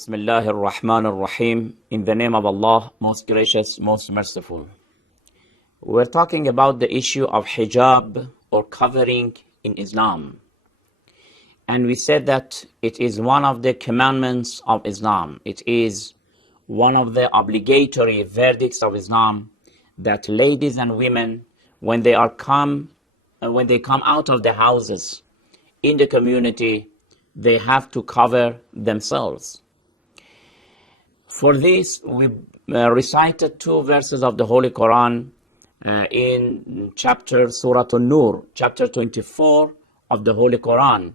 Bismillah ar-Rahman ar-Rahim. In the name of Allah, most gracious, most merciful. We're talking about the issue of hijab or covering in Islam. And we said that it is one of the commandments of Islam. It is one of the obligatory verdicts of Islam that ladies and women, when they come out of the houses in the community, they have to cover themselves. For this, we recited two verses of the Holy Quran in Surah An-Nur, chapter 24 of the Holy Quran.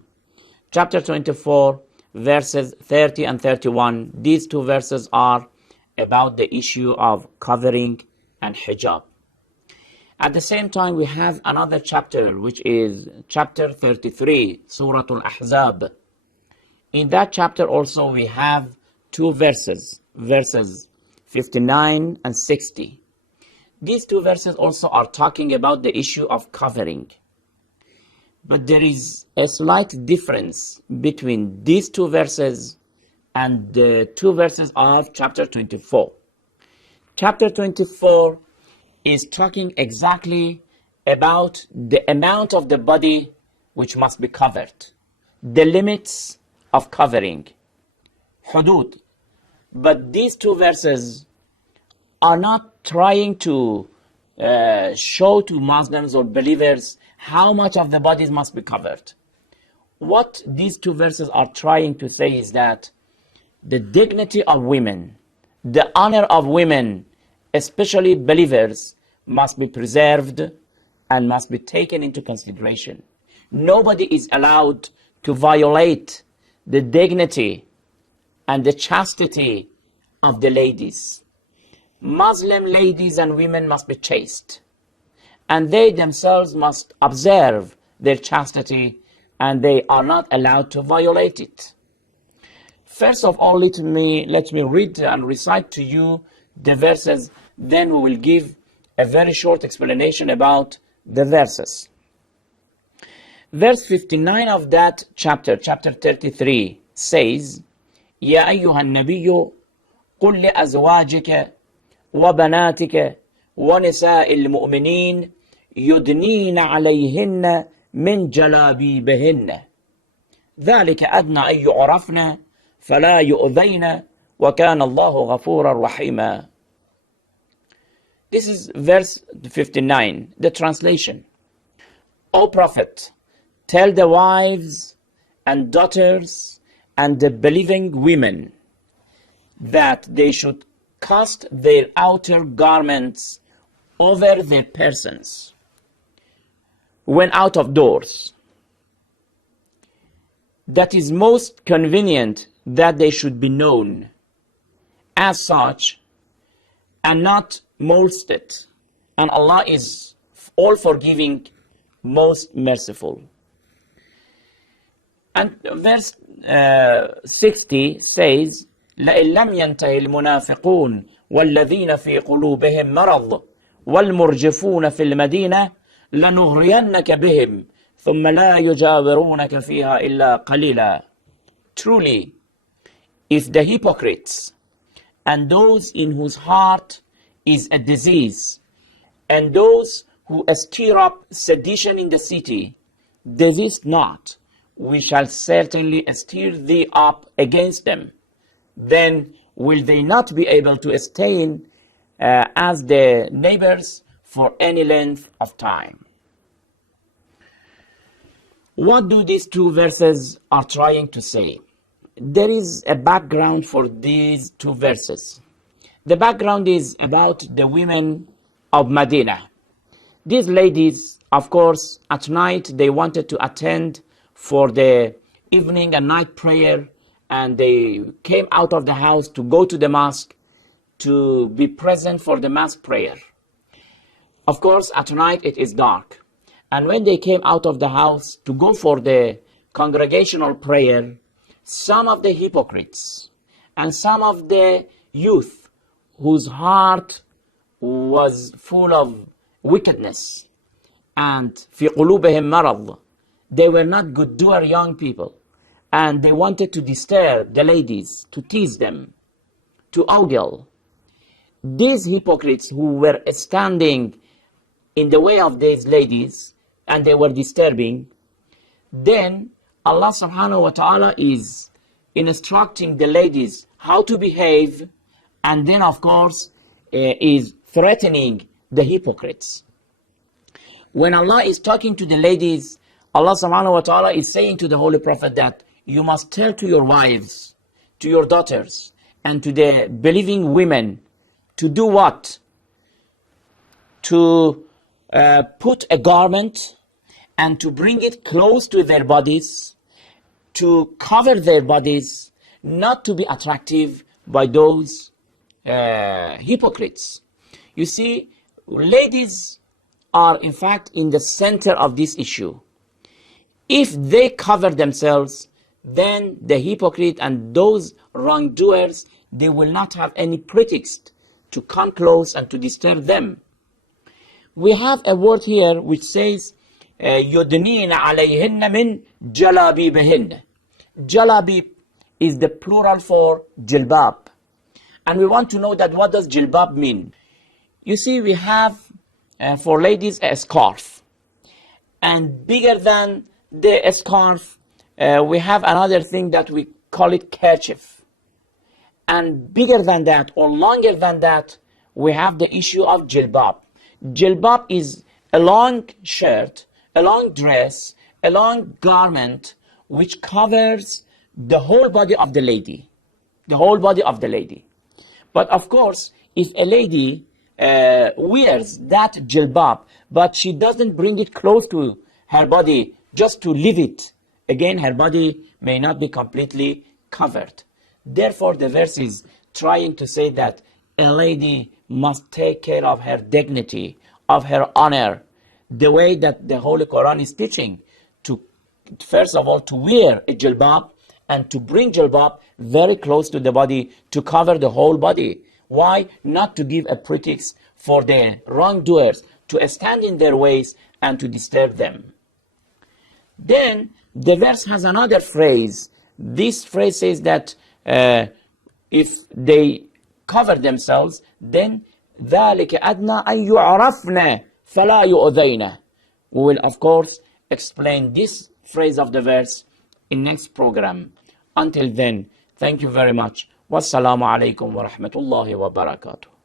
Chapter 24, verses 30 and 31. These two verses are about the issue of covering and hijab. At the same time, we have another chapter, which is chapter 33, Surah Al-Ahzab. In that chapter also we have two verses 59 and 60. These two verses also are talking about the issue of covering. But there is a slight difference between these two verses and the two verses of chapter 24. Chapter 24 is talking exactly about the amount of the body which must be covered, the limits of covering, hudud. But these two verses are not trying to show to Muslims or believers how much of the bodies must be covered. What these two verses are trying to say is that the dignity of women, the honor of women, especially believers, must be preserved and must be taken into consideration. Nobody is allowed to violate the dignity and the chastity of the ladies. Muslim ladies and women must be chaste, and they themselves must observe their chastity, and they are not allowed to violate it. First of all, let me read and recite to you the verses, then we will give a very short explanation about the verses. Verse 59 of that chapter 33, says, يا أيها النبي قل لأزواجك وبناتك ونساء المؤمنين يدنين عليهن من جلابيبهن ذلك أدنى أن يعرفن فلا يؤذين وكان الله غفورا رحيما. This is verse 59, the translation. O Prophet, tell the wives and daughters and the believing women that they should cast their outer garments over their persons when out of doors. That is most convenient that they should be known as such and not molested. And Allah is all forgiving, most merciful. And verse 60 says, لئن لم ينتهي المنافقون والذين في قلوبهم مرض والمرجفون في المدينة لنغرينك بهم ثم لا يجاورونك فيها إلا قليلا. Truly, if the hypocrites and those in whose heart is a disease and those who stir up sedition in the city desist not, we shall certainly stir thee up against them. Then will they not be able to stay as the neighbors for any length of time. What do these two verses are trying to say? There is a background for these two verses. The background is about the women of Medina. These ladies, of course, at night they wanted to attend for the evening and night prayer, and they came out of the house to go to the mosque to be present for the mass prayer. Of course, at night it is dark. And when they came out of the house to go for the congregational prayer, some of the hypocrites and some of the youth whose heart was full of wickedness and في قلوبهم مرض, they were not good doer young people, and they wanted to disturb the ladies, to tease them, to ogle. These hypocrites who were standing in the way of these ladies and they were disturbing, then Allah subhanahu wa ta'ala is instructing the ladies how to behave, and then of course is threatening the hypocrites. When Allah is talking to the ladies, Allah subhanahu wa ta'ala is saying to the Holy Prophet that you must tell to your wives, to your daughters, and to the believing women to do what? To put a garment and to bring it close to their bodies, to cover their bodies, not to be attractive by those hypocrites. You see, ladies are in fact in the center of this issue. If they cover themselves, then the hypocrite and those wrongdoers, they will not have any pretext to come close and to disturb them. We have a word here which says يُدْنِينَ عَلَيْهِنَّ مِنْ جَلَابِيبِهِنَّ. Jalabib is the plural for jilbab. And we want to know that what does jilbab mean? You see, we have for ladies a scarf. And bigger than the scarf, we have another thing that we call it kerchief. And bigger than that, or longer than that, we have the issue of jilbab. Jilbab is a long shirt, a long dress, a long garment which covers the whole body of the lady. The whole body of the lady. But of course, if a lady wears that jilbab, but she doesn't bring it close to her body just to leave it, again, her body may not be completely covered. Therefore, the verse is trying to say that a lady must take care of her dignity, of her honor, the way that the Holy Quran is teaching, to first of all to wear a jilbab and to bring jilbab very close to the body to cover the whole body. Why? Not to give a pretext for the wrongdoers to stand in their ways and to disturb them. Then the verse has another phrase. This phrase says that if they cover themselves, then ذَلِكَ أَدْنَى أَن يُعْرَفْنَ فَلَا يُؤْذَيْنَ. We will of course explain this phrase of the verse in next program. Until then, thank you very much. Wassalamu alaikum wa rahmatullahi wa barakatuh.